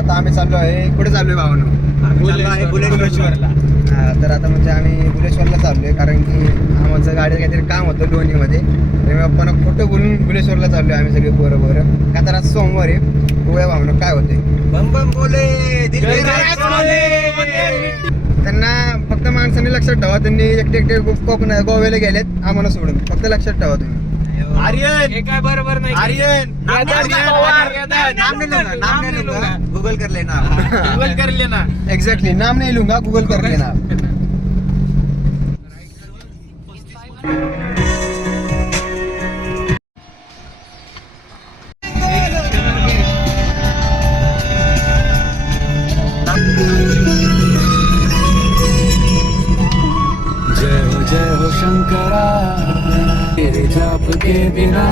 आता आम्ही चाललो आहे, कुठे चाललोय भावानो? बुलेश्वरला. तर आता म्हणजे आम्ही बुलेश्वरला चाललोय, कारण की आमचं गाडीचं काहीतरी काम होतं लोणीमध्ये. तर मी आपण खोटं बोलून बुलेश्वरला चाललोय आम्ही सगळे बरोबर. का तर आज सोमवार आहे. बघूया भावनो काय होते. बम बम बोले त्यांना फक्त माणसांनी लक्षात ठेवा, त्यांनी एकटे कोकण गोव्याला गेलेत आम्हाला सोडून. फक्त लक्षात ठेवा तुम्ही. आर्यन हे काय बरोबर नाही. आर्यन नाम नहीं लूंगा, गूगल कर लेना. गूगल कर लेना. एक्झॅक्टली, नाम नाही लूंगा, गूगल कर लेना. जय हो शंकरा, तेरे जाप के बिना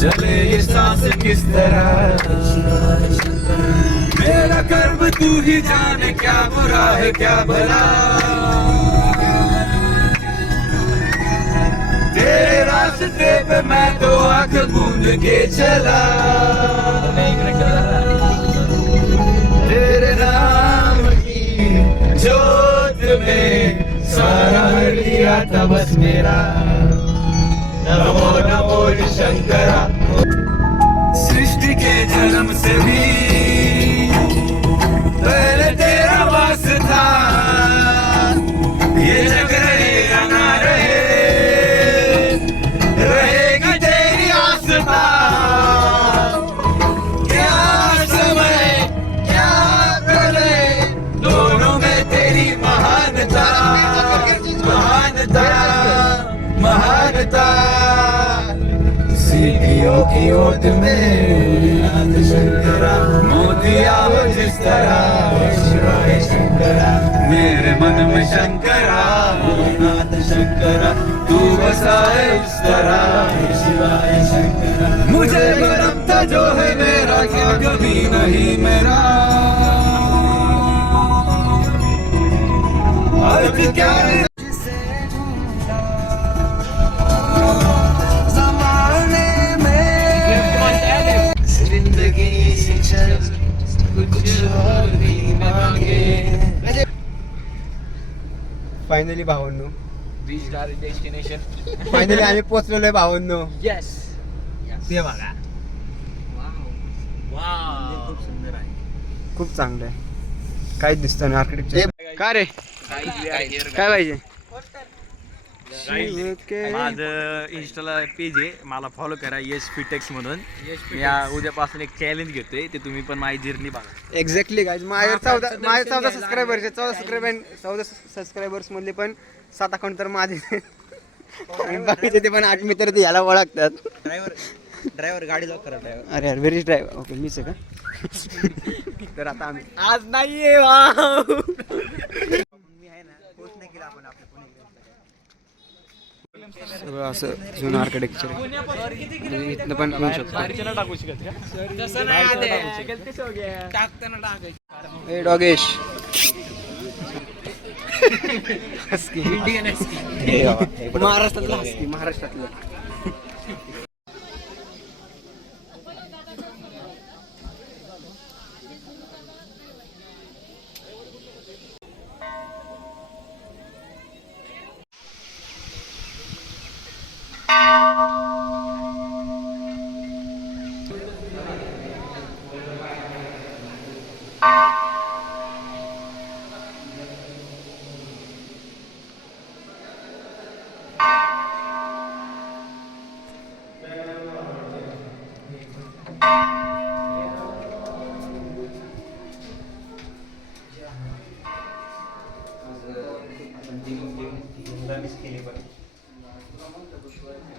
चले ये सांस किस तरह. मेरा कर्म तू ही जाने, क्या बुरा है क्या भला. तेरे रास्ते पे मैं तो आंख बूंद के चला. तेरे नाम की जोत में सारा हर लिया था बस मेरा. नमो नमो शंकरा. सृष्टि के जन्म से भी पहले तेरा वास था. ये जग रहे या ना रहे, रहेगी तेरी आस्था. क्या समय क्या प्रलय, दोनों में तेरी महानता. महानता महानता. सीढ़ियों की ओट में नाथ शंकरा, मोतिया हो जिस तरह शिवाय शंकरा. मेरे मन में शंकरा, नाथ शंकरा, तू बसाए उस तरह शिवाय शंकरा. मुझे भरम था जो है मेरा, क्या कभी नहीं मेरा. अर्थ क्या है फायनली भावांनो, डेस्टिनेशन. फायनली आम्ही पोहोचलेलो आहे भावांनो. येस. ते बघा, खूप सुंदर आहे. खूप चांगलं आहे. काहीच दिसतं ना आर्किटेक्चर. काय रे, काय पाहिजे? माझं इंस्टाला पेज आहे, मला फॉलो करा यश फिटेक्स म्हणून. या उद्यापासून एक चॅलेंज घेतोय, ते तुम्ही पण माझी जर्नी बघा. एक्झॅक्टली गाईज, माझे 14 सबस्क्रायबर्स आहे. 14 सबस्क्रायबर्स मधले पण 7 अकाउंट तर माझे आणि बाकीचे ते पण 8 मित्र ते याला ओळखतात. ड्रायव्हर गाडी लॉक करा. ड्रायव्हर अरे यार, व्हेरी ड्रायव्हर. ओके, मीच आहे का? तर आता आम्ही आज नाहीये वाव. मी आहे ना, पोस्ट नाही केला आपण आपल्या पुणे. सगळं असं जुनं आर्किटेक्चर इथनं पण होऊ शकतो. ए डॉगेश, इंडियन हस्की. महाराष्ट्रातलं हस्की, महाराष्ट्रातलं.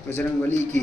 बजरंगबली की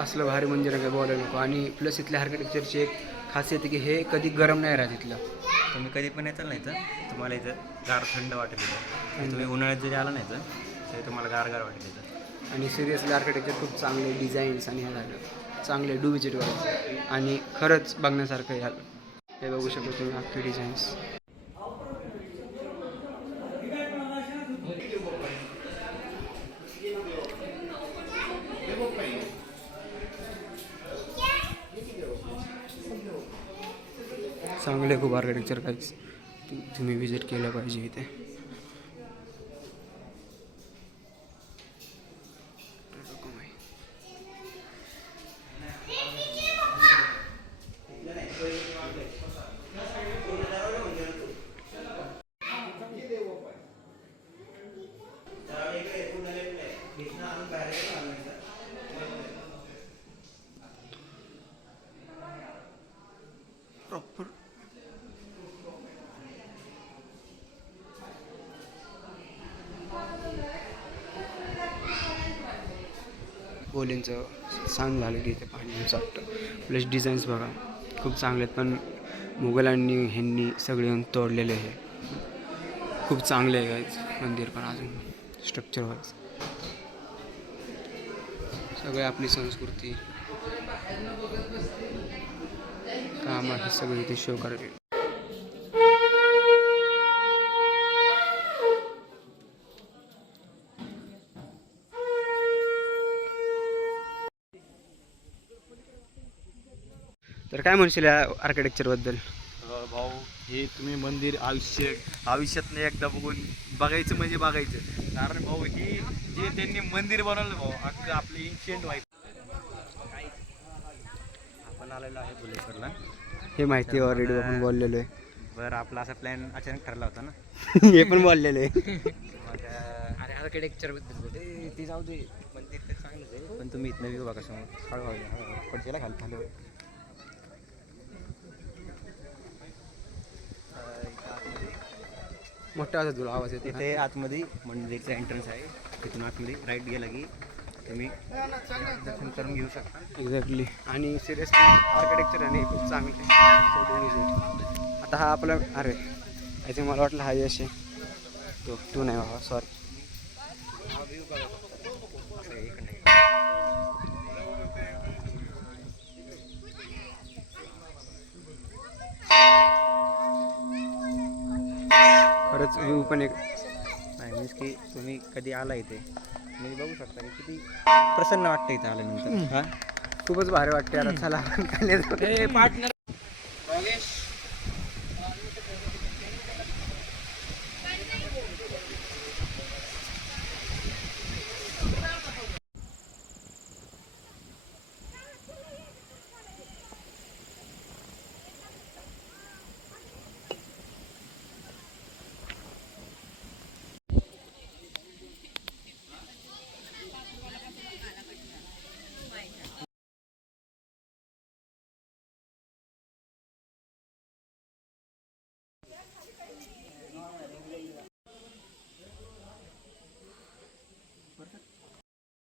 असलं भारी मंदिर आहे काय बोलायला नको. आणि प्लस इथल्या आर्किटेक्चरची एक खासियत आहे की हे कधी गरम नाही राहत इथलं. तुम्ही कधी पण येताल नाही तर तुम्हाला इथं गार थंड वाटेल इथं. आणि तुम्ही उन्हाळ्यात जरी आला नाही तर तुम्हाला गार वाटेल इथं. आणि सिरियसली आर्किटेक्चर खूप चांगले डिझाईन्स आणि हे झालं चांगले डू विजिट करायचं आणि खरंच बघण्यासारखं झालं. हे बघू शकतो तुम्ही अख्खी डिझाईन्स. चांगले खूप आर्किटेक्चर काहीच तुम्ही विजिट केलं पाहिजे इथे. प्रॉपर बोलींचं सांग झालं की इथे पाणी वाटतं. प्लस डिझाईन्स बघा खूप चांगले आहेत. पण मुघलांनी ह्यांनी सगळे येऊन तोडलेले आहे. खूप चांगले आहे गाईज मंदिर पण अजून स्ट्रक्चर वाईज सगळे आपली संस्कृती काम आहे सगळे इथे शो करायचे. तर काय म्हणशील या आर्किटेक्चरबद्दल? भाऊ हे तुम्ही मंदिर आयुष्यात नाही एकदा बघायचं म्हणजे बघायचं. कारण भाऊ ही जे त्यांनी मंदिर बनवलं भाऊ अख्खं आपले एन्शियंट व्हाईट. आपण आलेलो आहे बुलेश्वरला. हे माहिती ऑलरेडी आपण बोललेलो आहे. बरं आपला असा प्लॅन अचानक ठरला होता ना. हे पण बोललेलो आहे. मग अरे आर्किटेक्चरबद्दल बोलते ते जाऊ दे. मंदिर तर चांगलंच आहे पण तुम्ही इथनं व्ह्यू बघा समोर हळूहळू पडशीला खाली मोठा आवाज तुला आवाज येते. तिथे आतमध्ये मंदिरचं एंट्रन्स आहे. तिथून आतमध्ये राईट गेला की तुम्ही दर्शन करून घेऊ शकता. एक्झॅक्टली. आणि सिरियसली आर्किटेक्चर आणि खूप चांगलं आहे. आता हा आपला अरे आय थिंक मला वाटलं हा यश आहे तो नाही बाबा सॉरी. खरंच व्ह्यू पण एक नाही मीन्स की तुम्ही कधी आला इथे तुम्ही बघू शकता की किती प्रसन्न वाटतं इथं आल्यानंतर. हां खूपच भारी वाटते. आता चला पार्टनर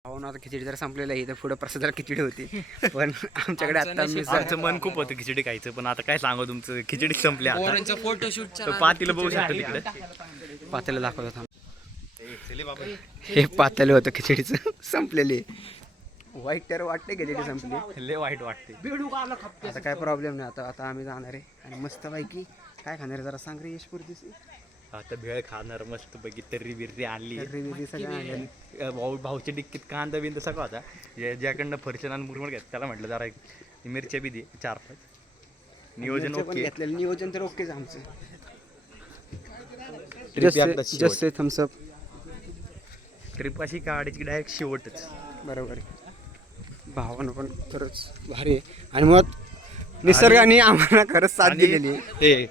पाहून आता खिचडी जर संपलेलं आहे. इथं पुढं प्रसादाला खिचडी होती पण आमच्याकडे आता आमचं मन खूप होतं खिचडी खायचं पण आता काय सांगू तुमचं खिचडी संपली आता. फोटोशूट पातीला बघू शकतो तिकडे पातेलं दाखवत होता. हे पातेलं होतं खिचडीचं संपलेली. वाईट तर वाटते खिचडी संपली. लय वाईट वाटते. आता काय प्रॉब्लेम नाही. आता आम्ही जाणार आहे आणि मस्तपैकी काय खाणार आहे जरा सांग रे यशपूर्तीची. आता भेळ खाणार मस्त पैकी तर्री बिर्री आणली. सगळं आणलं. भाऊच्या डिक्कीत कांदा बिंदा सगळं होता. ज्याकडनं फरशन आणि मुरमड घेत त्याला म्हटलं जरा मिरच्या बी दे 4-5. नियोजन ओके. घेतलेलं नियोजन तर ओकेच आमचं. जस्ट थम्सअप ट्रिप अशी काढायची डायरेक्ट शेवटच. बरोबर आहे. भावानं पण खरंच भारी आहे. आणि मग निसर्गाने आम्हाला खरंच साथ दिलेली आहे.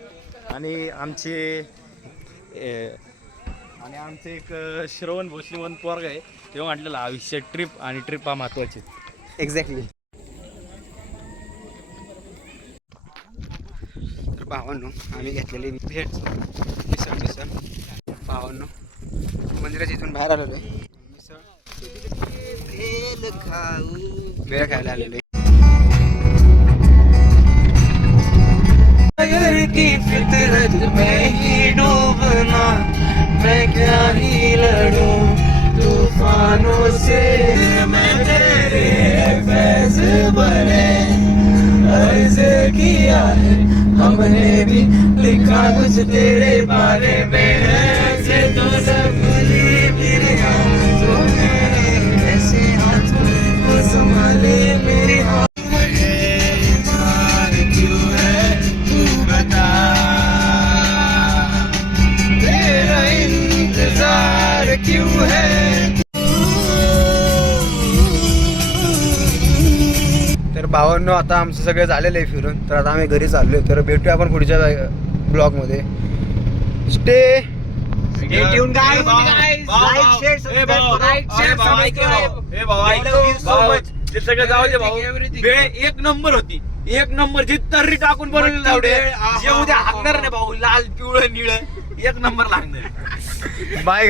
आणि आमचे एक श्रवण भोसले म्हणून पोरग आहे तेव्हा म्हटलेलं आयुष्यात ट्रिप आणि ट्रिप हा महत्वाची. एक्झॅक्टली. तर भावांनो आम्ही घेतलेली भेट मिसळ भावांनो मंदिराच्या इथून बाहेर आलेलो आहे. मिसळ भेल खाऊ वेळ खायला आलेले. की फितरत में ही डूबना, मैं क्या ही लड़ूं तूफानों से, मैं तेरे फैज़ बने अर्ज़ किया है हमने भी, लिखा कुछ तेरे बारे में ऐसे तो सब भूले मेरे हाथों में, ऐसे हाथों को संभाले मेरे हाथ. तर भावांनो आता आमचं सगळं झालेलं आहे फिरून, तर आता आम्ही घरी चाललोय. तर भेटूया आपण पुढच्या ब्लॉगमध्ये. स्टे ते सगळं जाऊ दे भाऊ. वेळ एक नंबर होती, एक नंबर जी तर्री टाकून बनवलेलं जाऊ दे. जे उद्या हाकणार नाही भाऊ, लाल पिवळं निळं एक नंबर लागणार. बाय.